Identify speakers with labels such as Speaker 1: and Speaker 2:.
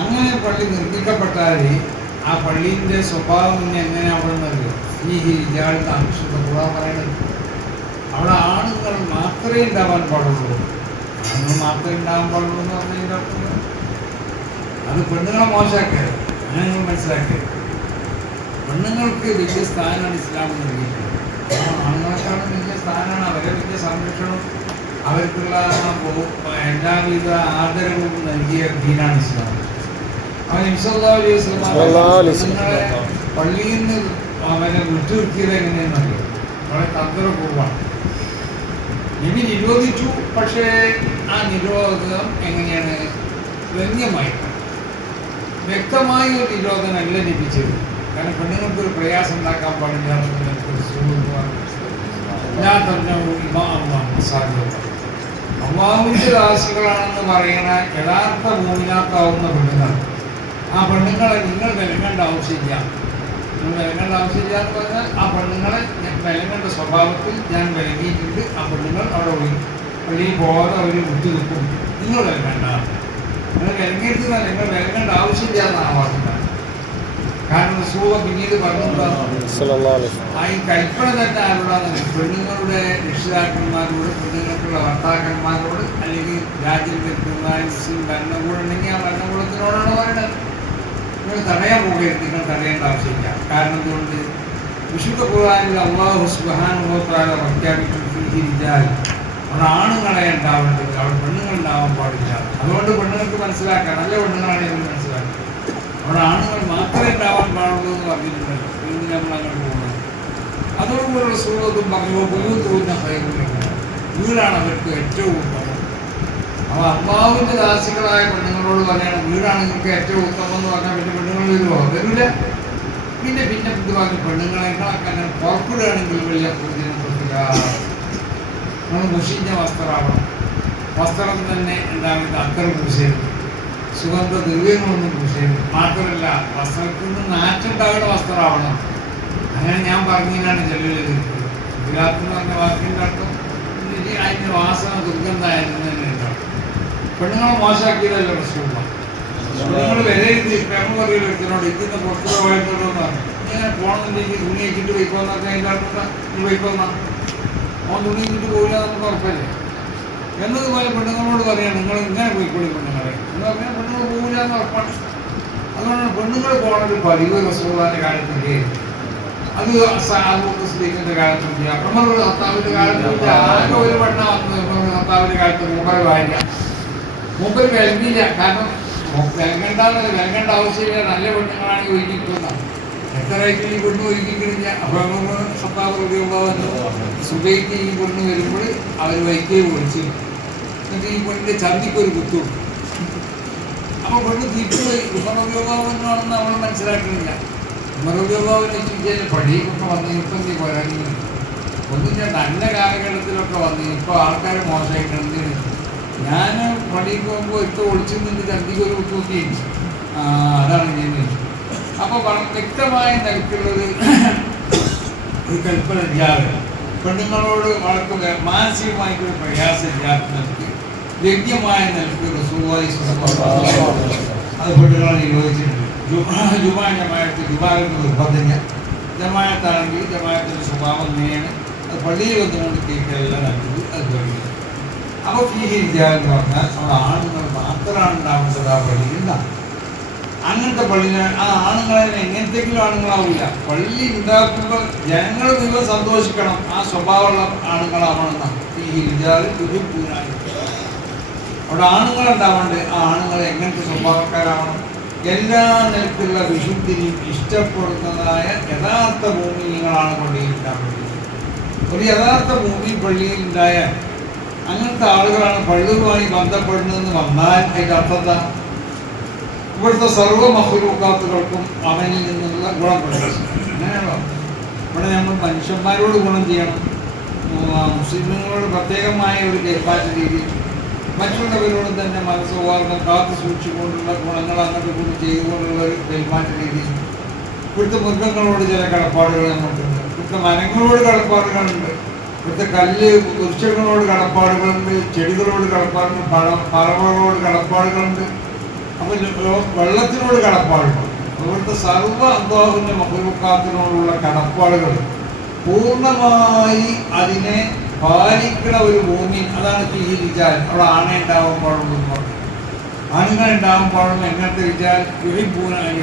Speaker 1: അങ്ങനെ പള്ളി നിർമ്മിക്കപ്പെട്ടാൽ ആ പള്ളീന്റെ സ്വഭാവം എങ്ങനെ അവിടെ എങ്ങനെയാവണമെന്നറിയോ ഈ ഇയാളുടെ അനുഷ്ഠിത കൂടാ പറയുന്നത് അവിടെ ആണുങ്ങൾ മാത്രമേ ഉണ്ടാവാൻ പാടുള്ളൂ. ആണുങ്ങൾ മാത്രമേ ഉണ്ടാവാൻ പാടുള്ളൂ എന്ന് പറഞ്ഞാൽ അത് പെണ്ണുങ്ങളെ മോശമാക്കരുത് അങ്ങനെ നിങ്ങൾ മനസ്സിലാക്കരുത് പെണ്ണുങ്ങൾക്ക് വലിയ സ്ഥാനമാണ് ഇസ്ലാം നൽകിയിട്ടുള്ളത് ആ ആണുങ്ങളെക്കാളും വലിയ സ്ഥാനമാണ്. അവരെ വലിയ സംരക്ഷണം അവർക്കുള്ള എല്ലാവിധ ആദരവും നൽകിയ ദീനാണ് ഇസ്ലാം. പള്ളിയിൽ നിന്ന് അവനെ വിട്ടുനിർത്തിയത് എങ്ങനെയെന്നറിയോ വളരെ തന്ത്രപൂർവമാണ്. നബി നിരോധിച്ചു പക്ഷേ ആ നിരോധനം എങ്ങനെയാണ്? വ്യംഗ്യമായിട്ടാണ് വ്യക്തമായ ഒരു നിരോധനമല്ല ലഭിച്ചത്. കാരണം പെണ്ണുങ്ങൾക്ക് ഒരു പ്രയാസം ഉണ്ടാക്കാൻ പാടില്ല ഞാൻ മസാജിദ്. അള്ളാഹുവിന്റെ ദാസികളാണെന്ന് പറയുന്ന യഥാർത്ഥ ഭൂമിനകത്താവുന്ന പെണ്ണുങ്ങൾ ആ പെണ്ണുങ്ങളെ നിങ്ങൾ വിലങ്ങേണ്ട ആവശ്യമില്ല. നിങ്ങൾ വിലങ്ങേണ്ട ആവശ്യമില്ല എന്ന് പറഞ്ഞാൽ ആ പെണ്ണുങ്ങളെ വിലങ്ങേണ്ട സ്വഭാവത്തിൽ ഞാൻ വിലങ്ങിയിട്ടുണ്ട്. ആ പെണ്ണുങ്ങൾ അവിടെ ഒഴി പള്ളിയിൽ പോകാതെ അവർ വിട്ടു നിൽക്കും നിങ്ങൾ വിലങ്ങേണ്ട. നിങ്ങൾ വിലങ്ങിയിരുന്നില്ല നിങ്ങൾ വിലങ്ങേണ്ട ആവശ്യമില്ല എന്നാണ് പറഞ്ഞത് കാരണം സൂവ പിന്നീട് പറഞ്ഞു
Speaker 2: സല്ലല്ലാഹു അലൈഹി വസല്ലം.
Speaker 1: ആ ഈ കൽപ്പന തന്നെ ആരോടാണ് പെണ്ണുങ്ങളുടെ രക്ഷിതാക്കന്മാരോട് പെണ്ണുങ്ങൾക്കുള്ള ഭർത്താക്കന്മാരോട് അല്ലെങ്കിൽ രാജ്യം ഭരിക്കുന്ന മുസ്ലിം ഭരണകൂടം ഉണ്ടെങ്കിൽ ആ ഭരണകൂടത്തിനോടാണ് പറയുന്നത് നിങ്ങൾ തടയാൻ പോകരുത് നിങ്ങൾ തടയേണ്ട ആവശ്യമില്ല. കാരണം എന്തുകൊണ്ട്? വിശുദ്ധ ഖുർആനിൽ അള്ളാഹു സുബാനുഭവത്താല പ്രഖ്യാപിച്ചിരിച്ചാൽ അവിടെ ആണുങ്ങളെ ഉണ്ടാവേണ്ടത് അവിടെ പെണ്ണുങ്ങൾ ഉണ്ടാവാൻ പാടില്ല. അതുകൊണ്ട് പെണ്ണുങ്ങൾക്ക് മനസ്സിലാക്കാം നല്ല പെണ്ണുങ്ങളാണ് ഞങ്ങൾ മനസ്സിലാക്കുക അവിടെ ആണുങ്ങൾ മാത്രമേ ഉണ്ടാവാൻ പാടുള്ളൂ എന്ന് പറഞ്ഞിട്ടുണ്ടല്ലോ ഇന്ന് നമ്മൾ അങ്ങോട്ട് പോകുന്നത്? അതോടുകൂടെ സുഹൃത്തും പറഞ്ഞു പോകുന്ന ഭയങ്കര വീടാണ് അവർക്ക് ഏറ്റവും ഉത്തമം അവ അമ്മാവിന്റെ ദാസികളായ പെണ്ണുങ്ങളോട് പറഞ്ഞാൽ വീടാണ് നിങ്ങൾക്ക് ഏറ്റവും ഉത്തമം എന്ന് പറഞ്ഞാൽ പിന്നെ പെണ്ണുങ്ങൾ വരുമോ വരില്ല പിന്നെ പിന്നെ ഇത് പെണ്ണുങ്ങളെക്കാളൊക്കെ അങ്ങനെ പുറപ്പെടുകയാണെങ്കിൽ വലിയ പ്രയോജനപ്പെട്ടില്ല നമ്മൾ മുഷിഞ്ഞ വസ്ത്രമാവണം. വസ്ത്രം തന്നെ ഉണ്ടാകുന്ന അത്തരം പൂശരുത്. സുഗന്ധ ദ്രവ്യങ്ങളൊന്നും പൂശരുത്. മാത്രമല്ല വസ്ത്രത്തിൽ നിന്ന് നാറ്റുണ്ടാകുന്ന വസ്ത്രമാവണം. അങ്ങനെ ഞാൻ പറഞ്ഞതിനാണ് ചെല്ലുന്നത് ഗുജറാത്ത് എന്ന് പറഞ്ഞ വാക്കിന്റെ അർത്ഥം അതിന്റെ വാസന ദുർഗന്ധമായിരുന്നു തന്നെ. പെണ്ണുങ്ങളെ മോശമാക്കിയതല്ല പ്രശ്നമുള്ള പെണ്ണുങ്ങൾ വിലയിരുത്തി പെണ്ണു പറയുന്ന വ്യക്തിനോട് ഇതിന്ന് പുറത്തു പോയിട്ടുള്ളൂ എന്ന് പറഞ്ഞു ഇങ്ങനെ പോകണമെന്നുണ്ടെങ്കിൽ തുണി വെച്ചിട്ട് പോയിക്കോന്നൊക്കെ അതിന്റെ അർത്ഥം നീ അവൻ തുണി വെച്ചിട്ട് പോയില്ല നമുക്ക് ഉറപ്പല്ലേ? എന്നതുപോലെ പെണ്ണുങ്ങളോട് പറയാം നിങ്ങൾ ഇങ്ങനെ പോയിക്കോളി പെണ്ണുങ്ങളെ. എന്ന് പറഞ്ഞാൽ പെണ്ണുങ്ങൾ പോകില്ല എന്ന് ഉറപ്പാണ്. അതുകൊണ്ടാണ് പെണ്ണുങ്ങൾ പോകണത് പതിവ് റസൂള്ളാന്റെ കാര്യത്തിന്റെ അത് സാബുസ്ലീഖിന്റെ കാലത്തില്ല ഉമർ ഭർത്താവിന്റെ കാലത്തില്ല ആകെ ഒരു ഉമർ ഹത്താവിന്റെ കാലത്ത് മൂപ്പര് വായില്ല മൂപ്പര് വിലങ്ങില്ല കാരണം വിലങ്ങണ്ട വിലങ്ങേണ്ട ആവശ്യമില്ല. നല്ല പെണ്ണുങ്ങളാണെങ്കിൽ എത്ര ആയിട്ട് ഈ പെണ്ണ് ഒരുക്കിക്കഴിഞ്ഞാൽ ഹത്താവ് റളിയല്ലാഹു സുബൈക്ക് ഈ പെണ്ണ് വരുമ്പോൾ അവർ വൈക്കേ ഒഴിച്ചു എന്നിട്ട് ഈ പെണ്ണിന്റെ ചന്തിക്ക് ഒരു കുത്തു അപ്പോൾ അപ്പൊ പെണ്ണ് തിരിച്ചു പോയി. ഉപയോഗമാണെന്ന് നമ്മൾ മനസ്സിലാക്കുന്നില്ല. ഉപയോഗമാവിനെ ചോദിച്ചാൽ പടിയൊക്കെ വന്ന് ഇപ്പം നീ പോരാ ഒന്നും ഞാൻ നല്ല കാലഘട്ടത്തിലൊക്കെ വന്ന് ഇപ്പോൾ ആൾക്കാർ മോശമായിട്ട് എന്തിന് ഞാൻ പണിക്ക് പോകുമ്പോൾ ഇട്ട് ഒളിച്ചു നിന്ന് ചന്തിക്ക് ഒരു കുത്തി ആ അതാണ് ഞാൻ അപ്പോൾ വ്യക്തമായ നിലയ്ക്കുള്ളത് ഒരു കൽപ്പന ഇല്ലാതെ പെണ്ണുങ്ങളോട് വളർത്തുക മാനസികമായിട്ടൊരു പ്രയാസം ഇല്ലാത്ത നിലയ്ക്ക് ലഭ്യമായ അലൈഹി വസല്ലം അത് പെണ്ണുങ്ങളെ നിയോഗിച്ചിട്ടുണ്ട് ജുമാ- ജുമാ ജമായത്ത് ജുമാവിന് നിർബന്ധമില്ല. ജമായത്താണെങ്കിൽ ജമായത്തിന്റെ സ്വഭാവം ഇങ്ങനെയാണ്. അത് പള്ളിയിൽ വന്നുകൊണ്ട് കേൾക്കലല്ല നല്ലത്. അത് കഴിയും അപ്പോൾ ഈ ഹിജാബ് എന്ന് പറഞ്ഞാൽ നമ്മുടെ ആണുങ്ങൾ മാത്രമാണ് ഉണ്ടാവേണ്ടത് ആ പള്ളിയിൽ ഉണ്ടാകും അങ്ങനത്തെ പള്ളി ആ ആണുങ്ങളെ എങ്ങനത്തെങ്കിലും ആണുങ്ങളാവില്ല പള്ളി ഉണ്ടാക്കുമ്പോൾ ജനങ്ങൾ നിങ്ങൾ സന്തോഷിക്കണം. ആ സ്വഭാവമുള്ള ആണുങ്ങളാവണം അവിടെ ആണുങ്ങൾ ഉണ്ടാവേണ്ടത് ആ ആണുങ്ങൾ എങ്ങനത്തെ സ്വഭാവക്കാരാവണം? എല്ലാ നിലക്കുള്ള വിശുദ്ധിനെയും ഇഷ്ടപ്പെടുന്നതായ യഥാർത്ഥ ഭൂമി നിങ്ങളാണ് പള്ളിയിൽ ഉണ്ടാവേണ്ടത് ഒരു യഥാർത്ഥ ഭൂമി പള്ളിയിൽ ഉണ്ടായാൽ അങ്ങനത്തെ ആളുകളാണ് പഴുതുമായി ബന്ധപ്പെടുന്നതെന്ന് വന്നാൽ അതിന്റെ അർത്ഥം എന്താ? ഇവിടുത്തെ സർവ മഹുരൂക്കാത്തുകൾക്കും അവനിൽ നിന്നുള്ള ഗുണം അങ്ങനെയാണോ? ഇവിടെ നമ്മൾ മനുഷ്യന്മാരോട് ഗുണം ചെയ്യണം. മുസ്ലിങ്ങളോട് പ്രത്യേകമായ ഒരു കേൾപ്പാറ്റ രീതി. മറ്റുള്ളവരോടും തന്നെ മനസ്സൗഹാർദ്ദം കാത്തു സൂക്ഷിച്ചുകൊണ്ടുള്ള ഗുണങ്ങൾ അങ്ങോട്ട് കൂടി ചെയ്തുകൊണ്ടുള്ള ഒരു പെരുമാറ്റ രീതി. ഇവിടുത്തെ മൃഗങ്ങളോട് ചില കടപ്പാടുകൾ നമുക്കുണ്ട് ഇവിടുത്തെ മരങ്ങളോട് കടപ്പാടുകളുണ്ട്. ഇവിടുത്തെ കല്ല് വൃക്ഷങ്ങളോട് കടപ്പാടുകളുണ്ട് ചെടികളോട് കടപ്പാടുണ്ട് പഴ പറവകളോട് കടപ്പാടുകളുണ്ട്. അപ്പൊ വെള്ളത്തിനോട് കടപ്പാടുണ്ട്. അതുപോലത്തെ സർവ അന്തോഹിന്റെ മഹബൂക്കാത്തിനോടുള്ള കടപ്പാടുകൾ പൂർണമായി അതിനെ പാലിക്കണ ഒരു ഭൂമി. അതാണ് സ്വീകരിച്ചാൽ അവിടെ ആണ ഉണ്ടാവാൻ പാടുള്ളൂ ആണുങ്ങൾ ഉണ്ടാവാൻ പാടുള്ളൂ എങ്ങനത്തെ വിചാൽ യുഹിബൂനായി